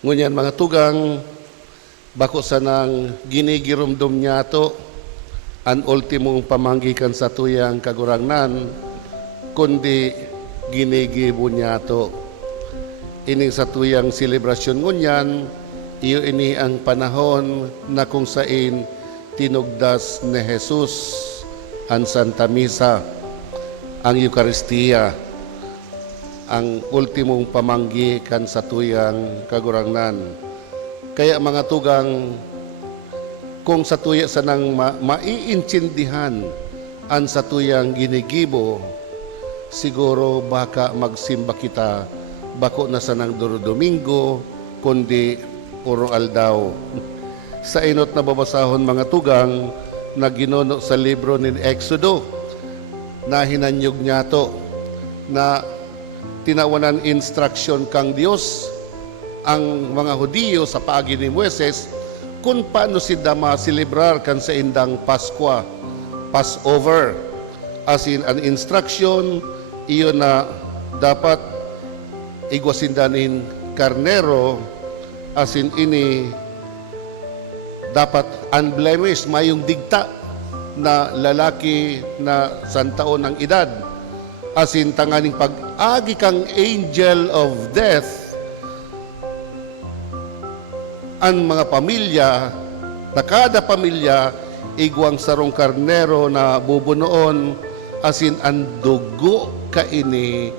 Ngunyan mga tugang, bako sa nang ginigirumdum niya to, an ultimong pamanggikan sa tuyang kagurangnan, kundi ginigibo niya to. Ining sa tuyang selebrasyon ngunyan, iyo ini ang panahon na kung sain tinugdas ni Jesus ang Santa Misa, ang Eucharistia, ang ultimong pamanggi kan sa tuyang kagurangnan. Kaya mga tugang, kung sa tuya sa nang maiintindihan ang sa tuyang ginigibo, siguro baka magsimba kita, bako na sa nang Domingo, kundi puro aldaw. Sa inot na babasahon mga tugang, na ginuno sa libro ni Exodo, na hinanyog niya to, na tinawanan instruction kang Dios ang mga Hudiyo sa paagi ni Moises kung paano sila ma-celebrar kan sa indang Paskwa, Passover. As in, an instruction, iyo na dapat igwasindanin karnero, as in ini dapat unblemished, mayong digta na lalaki na santaon ng edad. As in, tanganing pag-agi kang angel of death, ang mga pamilya, na kada pamilya, igwang sarong karnero na bubunoon, as in, ang dugo kaini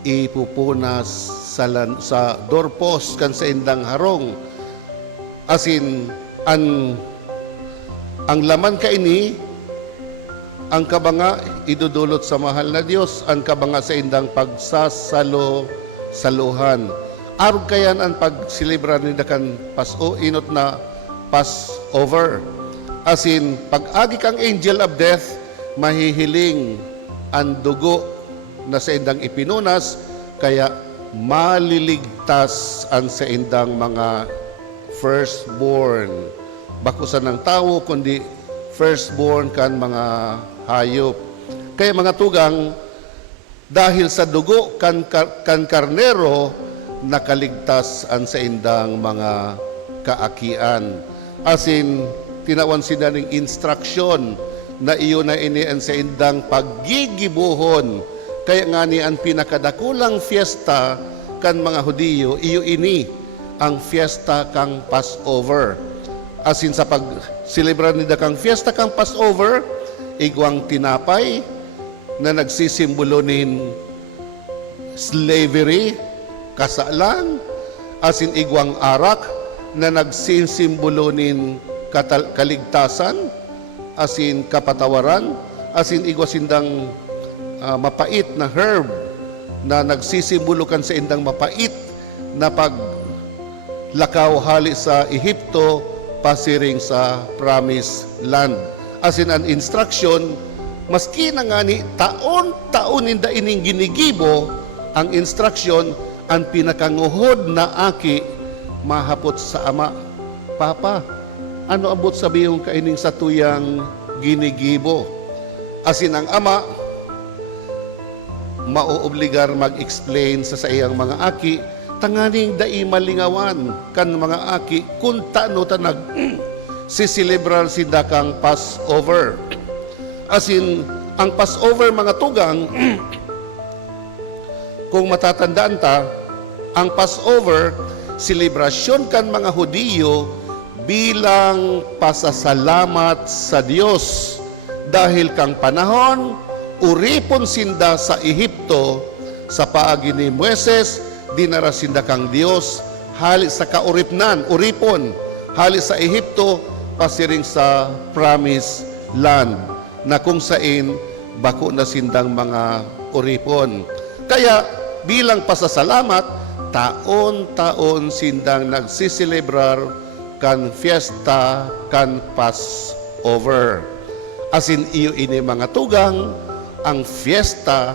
ipupunas sa doorpost kan sa indang harong. As in, ang laman kaini, ang kabanga idudulot sa mahal na Diyos, ang kabanga sa indang pagsasalo-saluhan. Arog kayan ang pagsilibra ni dakan inot na Passover. As in, pag-agi kang angel of death, mahihiling ang dugo na sa indang ipinunas, kaya maliligtas ang sa indang mga firstborn. Bakusan ng tao, kundi firstborn kan mga hayop. Kaya mga tugang, dahil sa dugo kan karnero, nakaligtas ang sa indang mga kaakian. As in, tinawan sila ng instruction na iyo na ini ang sa indang paggigibuhon. Kaya nga ni ang pinakadakulang fiesta kan mga Hudiyo, iyo ini ang fiesta kang Passover. As in, sa pag-celebrar nila kang fiesta kang Passover, igwang tinapay na nagsisimbolo nin slavery, kasalan, as in igwang arak na nagsisimbolo nin kaligtasan, as in kapatawaran, as in igwa sindang mapait na herb na nagsisimbolo kan sa indang mapait na paglakaw hali sa Ehipto, pasiring sa Promised Land. As in, an instruction, maski na nga ni taon-taon inda ining ginigibo, ang instruction, ang pinakanguhod na aki, mahapot sa ama, Papa, ano abot sabihong kaining sa tuyang ginigibo? As in, ang ama, mauobligar mag-explain sa iyang mga aki, tanganing dai malingawan kan mga aki kung tano tanag sisilibrar si dakang Passover. As in, ang Passover mga tugang, kung matatandaan ta, ang Passover, selebrasyon kan mga Hudiyo bilang pasasalamat sa Diyos dahil kang panahon, uripon sinda sa Ehipto sa paagi ni Moises, dinara sinda kang Diyos, hali sa kauripnan, uripon, hali sa Ehipto, pasiring sa Promised Land, na kung sain, bako na sindang mga uripon. Kaya, bilang pasasalamat, taon-taon sindang nagsiselebrar kan fiesta, kan Passover. As in, iyo ini mga tugang, ang fiesta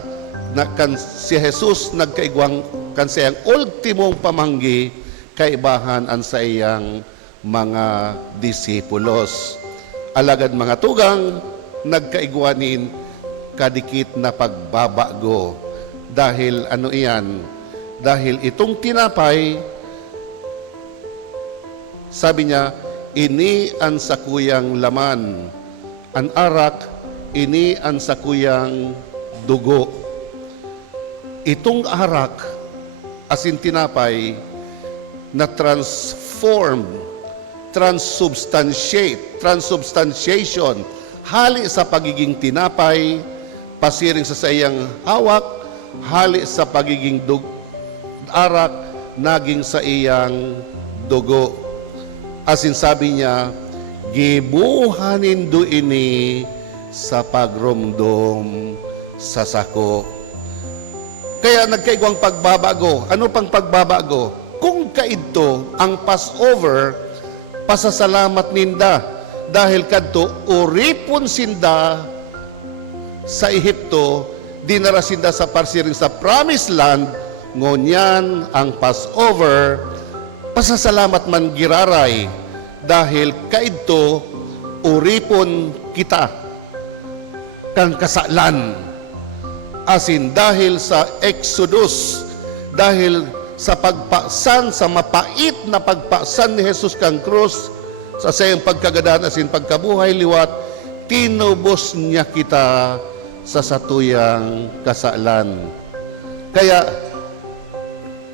na kan si Jesus nagkaigwang kan sa iyang ultimong pamanggi, kaibahan ang sa iyang mga disipulos. Alagad mga tugang, nagkaigwanin kadikit na pagbabago. Dahil ano iyan? Dahil itong tinapay, Sabi niya, ini ang sakuyang laman. Ang arak, ini ang sakuyang dugo. Itong arak, asin tinapay, na transubstantiation, hali sa pagiging tinapay, pasiring sa iyang hawak, hali sa pagiging arak, naging sa iyang dugo. Asin sabi niya, gibuhanin do ini sa pagrumdom sa sako. Kaya nagkaigwang pagbabago. Ano pang pagbabago? Kung kaidto ang Passover, pasasalamat ninda dahil kadto uripon sinda sa Ehipto, dinara sinda sa parsiring sa Promised Land, ngunyan ang Passover, pasasalamat man giraray dahil kaidto uripon kita kang kasalan. Asin dahil sa Exodus, dahil sa pagpaksan, sa mapait na pagpaksan ni Jesus kang krus, sa sayang pagkagadan asin pagkabuhay liwat, tinubos niya kita sa satuyang kasalan. Kaya,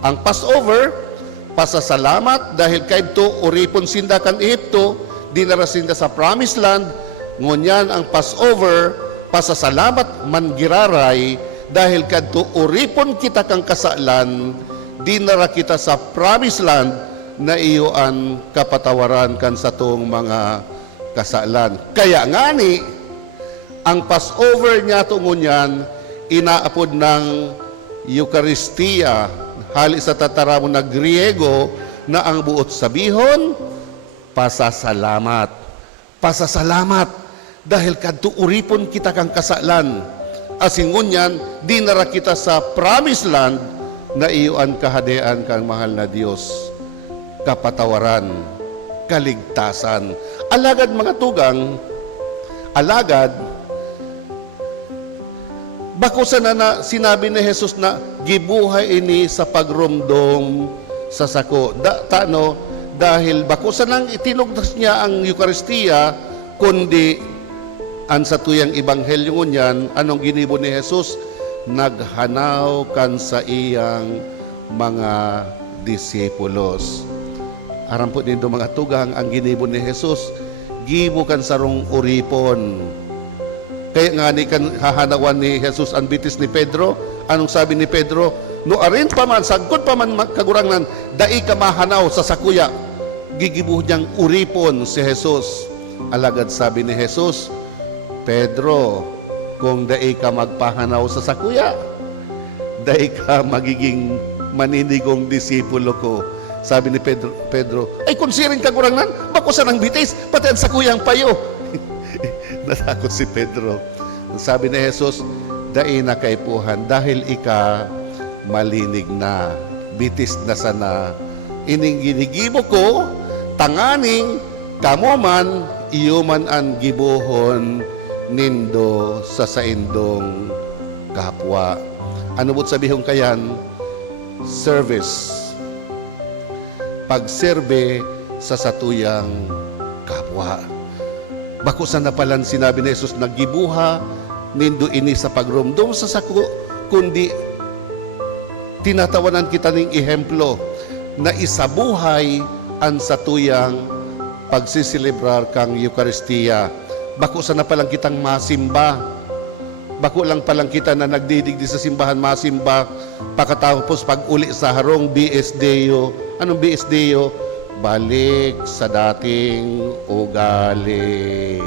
ang Passover, pasasalamat dahil kaidto uripon sinda kan Ehipto, dinara sinda sa Promised Land, ngunyan ang Passover, pasasalamat mangiraray dahil kadto uripon kita kang kasalan, dinara kita sa Promised Land na iyoan kapatawaran kan sa tong mga kasalan. Kaya ngani ang Passover niya tungunyan inaapod ng Eucharistia, hali sa tataramo na Griego na ang buot sabihon pasasalamat. Pasasalamat dahil kadto uripon kita kang kasalan. Asingunyan, dinara kita sa Promised Land na iyoan kahadean kang mahal na Diyos. Kapatawaran, kaligtasan. Alagad mga tugang, alagad, bakusan na sinabi ni Jesus na gibuhay ini sa pagrumdom sa sako. Dahil bakusan lang itinugdas niya ang Eucharistia, kundi ang satuyang ebanghelyo ngunyan, anong ginibo ni Jesus? Naghanaw kan sa iyang mga disipulos. Aram po nito mga tugang, ang ginibo ni Jesus, gibo kan sarong uripon. Kaya nga ni kan hahanawan ni Jesus ang bitis ni Pedro, anong sabi ni Pedro? No arin pa man, sagkod pa man kagurangnan, dai ka mahanaw sa sakuya. Gigibuh niyang uripon si Jesus. Alagad sabi ni Jesus, Pedro, kung dai ka magpahanaw sa sakuya, dai ka magiging maninigong disipulo ko. Sabi ni Pedro, ay konsiring kagurangnan, bakusan ang bitis, pati ang sakuyang payo. Natakot si Pedro. Sabi ni Jesus, dai na kaipuhan dahil ika malinig na, bitis na sana. Ining ginigibo ko, tanganing, kamo man, iyo man ang gibuhon, nindo sa saindong kapwa. Ano mo't sabihong kayan? Service. Pagserbe sa satuyang kapwa. Bakusan na palang sinabi ni Jesus, naggibuha, nindo ini sa pagrumdum sa sako, kundi tinatawanan kita ng ehemplo na isabuhay ang satuyang pagsisilibrar kang Eucharistia. Bako sa na palang kitang masimba. Bako lang palang kita na nagdidigdi sa simbahan masimba. Pagkatapos pag uli sa harong BS Deo. Anong BS Deo? Balik sa dating ugali.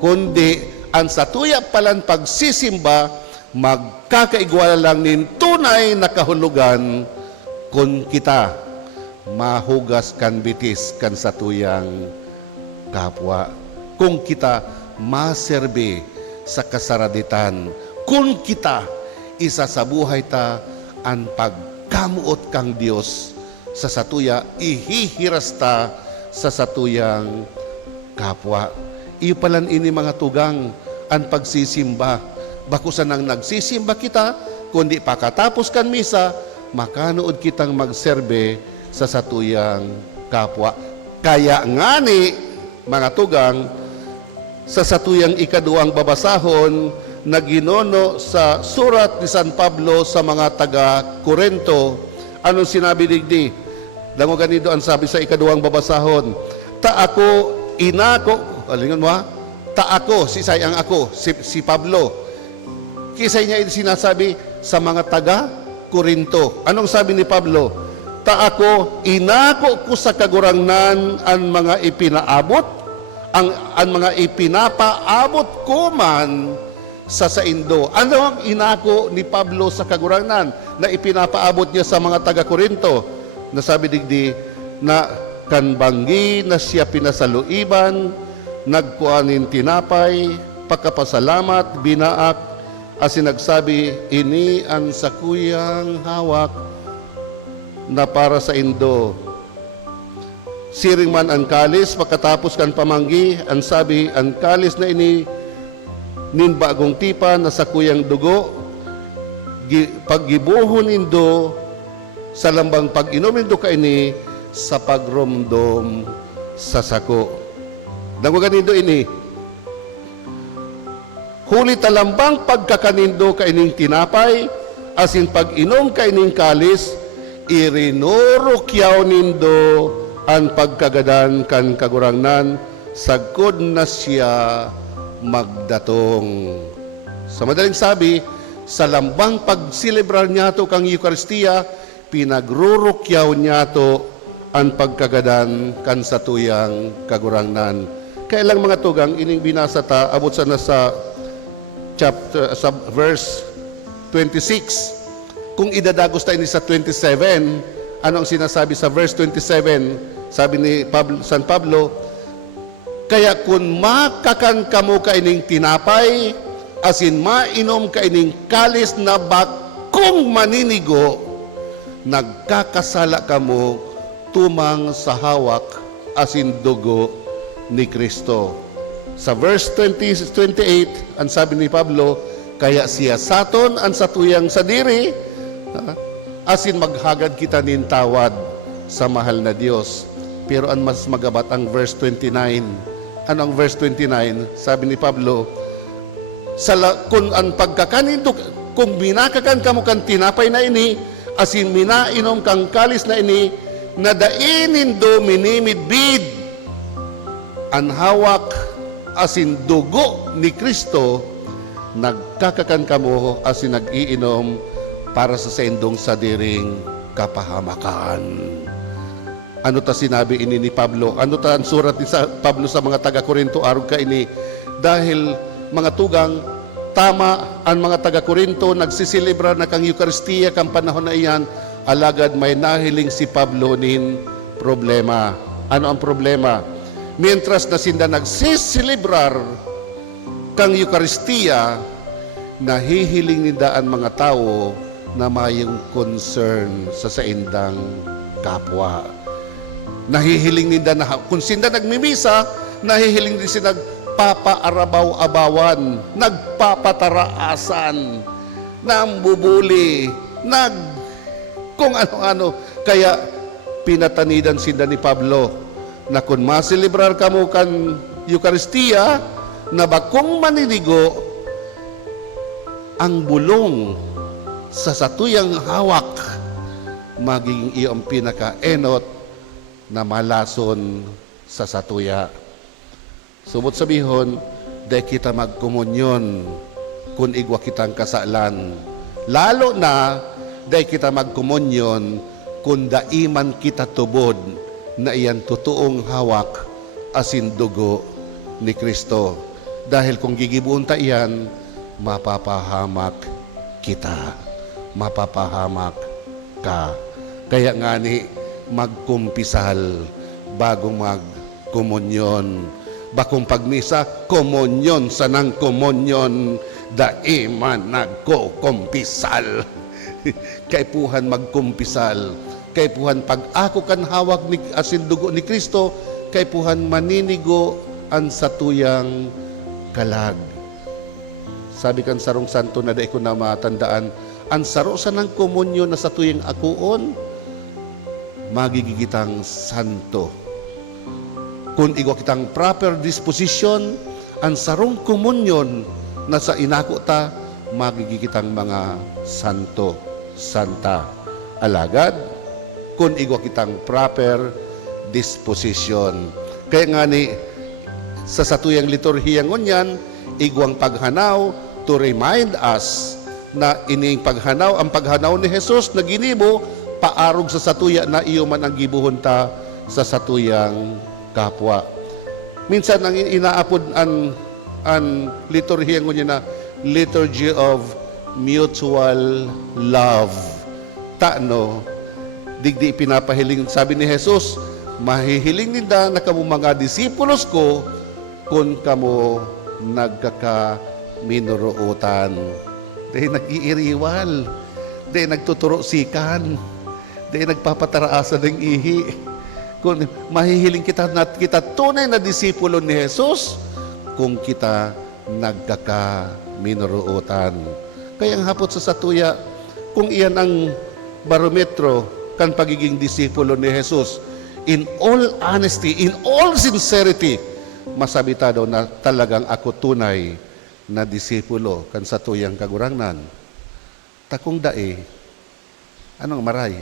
Kundi ang satuya palang pagsisimba, magkakaigwala lang nin tunay na kahulugan kung kita mahugas kan bitis kan satuyang kapwa. Kung kita maserbe sa kasaraditan, kung kita isa sa buhay ta ang pagkamuot kang Dios sa satuya, ihihiras ta sa satuyang kapwa. Iyo palan ini mga tugang ang pagsisimba. Bakusan ang nagsisimba kita, kundi pakatapos kan misa, makanood kitang magserbe sa satuyang kapwa. Kaya ngani, mga tugang, sa satuyang ikaduang babasahon na ginono sa surat ni San Pablo sa mga taga-Korento, anong sinabi digdi? Dango ganito ang sabi sa ikaduang babasahon, ta ako inako, alingan mo ha? Ta ako, si sayang ako, si Pablo. Kisay niya sinasabi sa mga taga-Korinto. Anong sabi ni Pablo? Ta ako inako ko sa kagurangnan ang mga ipinaabot, ang mga ipinapaabot ko man sa saindo. Ano ang inako ni Pablo sa kagurangnan na ipinapaabot niya sa mga taga-Korinto? Nasabi digdi na kanbanggi na siya pinasaluiban, nagkuanin tinapay, pagkapasalamat, binaak, asin nagsabi, ini ang sakuyang hawak na para sa indo. Siring man ang kalis, pagkatapos kan pamanggi, ang sabi, ang kalis na ini nin bagong tipa na sakuyang dugo, paggibuhon indo, sa lambang pag-inom indo ka ini, sa pagromdom sa sako. Dangugan indo ini, huli talambang pagkakanindo ka ining tinapay, asin pag-inom ka ining kalis, irinurukyaw nindo ang pagkagadan kan kagurangnan, sagkod na siya magdatong. Sa madaling sabi, sa lambang pagsilebrar niya to kang Eucharistia, pinagrurukyaw niya to ang pagkagadan kan satuyang kagurangnan. Kailang mga tugang, ining binasa ta, abot sana sa chapter, sa verse 26. Kung idadagos tayo ni sa 27, ano ang sinasabi sa verse 27? Sabi ni San Pablo, kaya kung makakan kamo kaining tinapay, asin mainom kaining kalis na bakong maninigo, nagkakasala kamo tumang sa hawak asin dugo ni Kristo. Sa verse 28, ang sabi ni Pablo, kaya siya saton ang satuyang sadiri, asin maghagad kita nin tawad sa mahal na Diyos. Pero ang mas magabat ang verse 29. Ano ang verse 29? Sabi ni Pablo, kung ang pagkakanindo, kung minakakan kamo kan tinapay na ini, asin minainom kang kalis na ini, nadainin do minimidbid ang hawak asin dugo ni Kristo, nagkakakan kamo asin nag-iinom para sa sendong sadiring kapahamakan. Ano ta sinabi ini ni Pablo? Ano ta ang surat ni Pablo sa mga taga-Korinto arog ka ini? Dahil mga tugang, tama ang mga taga-Korinto nagsisilibra na kang Eucharistia kang panahon na iyan, alagad may nahiling si Pablo nin problema. Ano ang problema? Mientras na sinda nagsisilibrar kang Eucharistia, nahihiling nindaan mga tao na mayong concern sa saindang kapwa. Nahihiling ninda na, kung sinda nagmimisa, nahihiling din sila nagpapaarabaw-abawan, nagpapataraasan, nambubuli, kung ano-ano. Kaya pinatanidan sinda ni Pablo na kung masilibrar ka mo kan Eucharistia, na bakong maninigo, ang bulong sa satuyang hawak maging iyong pinaka-enot na malason sa satuya. Subot sabihon, dahil kita magkomunyon kung igwa kitang kasalan. Lalo na, dahil kita magkomunyon kung daiman kita tubod na iyan totoong hawak asin dugo ni Kristo. Dahil kung gigibuon ta iyan, mapapahamak kita. Mapapahamak ka. Kaya nga ni, magkumpisal bago magkomunyon. Bakong pagmisa, komunyon, sanang komunyon, daiman nagkukumpisal. Kaipuhan magkumpisal. Kaipuhan pag ako kan hawak ni asin dugo ni Kristo, kaipuhan maninigo ang satuyang kalag. Sabi kan sarong santo na dai ko na matandaan, ang saro sa ng komunyon na satuyang akuon, magigigitang santo. Kung igwa kitang proper disposition, ang sarong komunyon na sa inako ta, magigi kitang mga santo, santa. Alagad, kung igwa kitang proper disposition. Kaya nga ni, sa satuyang liturhiyang ngunyan, igwang paghanaw to remind us na ining paghanaw, ang paghanaw ni Jesus na ginimo, paarog sa satuya na iyo man ang gibuhon ta sa satuyang kapwa. Minsan ang inaapod ang liturhiyang ngunyan na liturgy of mutual love. Taano, digdi pinapahiling, sabi ni Jesus, mahihiling ninda na kamo mga disipulos ko kung kamo nagkakaminuruutan. Dahil nag-iiriwal, dahil nagtuturo sikan, dahil nagpapataraasan ng ihi. Kung mahihiling kita na kita tunay na disipulo ni Jesus, kung kita nagkakaminuruutan. Kaya ang hapot sa satuya, kung iyan ang barometro kan pagiging disipulo ni Jesus, in all honesty, in all sincerity, masabi ta daw na talagang ako tunay na disipulo kan sa tuyang kagurangnan. Takong dae, anong maray?